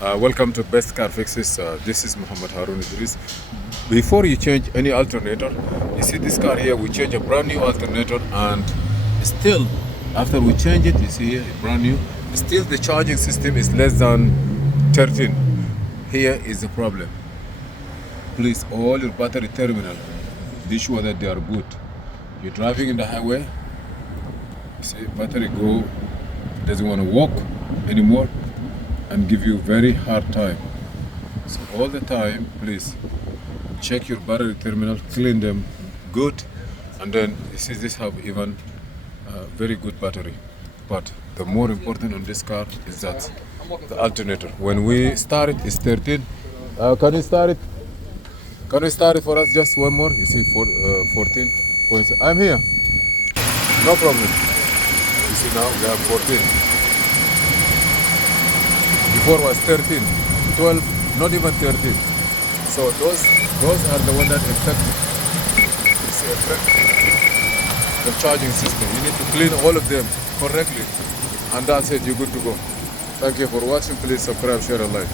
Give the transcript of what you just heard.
Welcome to Best Car Fixes. This is Muhammad Harun Idris. Before you change any alternator, you see this car here, we change a brand new alternator, and still, after we change it, you see here, brand new, still the charging system is less than 13. Here is the problem. Please, all your battery terminal, be sure that they are good. You're driving in the highway, you see battery doesn't want to walk anymore and give you very hard time. So all the time, please check your battery terminal, clean them good, and then you see this have even very good battery. But the more important on this car is that the alternator. When we start it, it's 13. Can you start it? Can you start it for us? Just one more. You see, 14 points. I'm here. No problem. You see now we have 14. Before was 13, 12, not even 13. So those are the ones that affect the charging system. You need to clean all of them correctly, and that's it. You're good to go. Thank you for watching. Please subscribe, share, and like.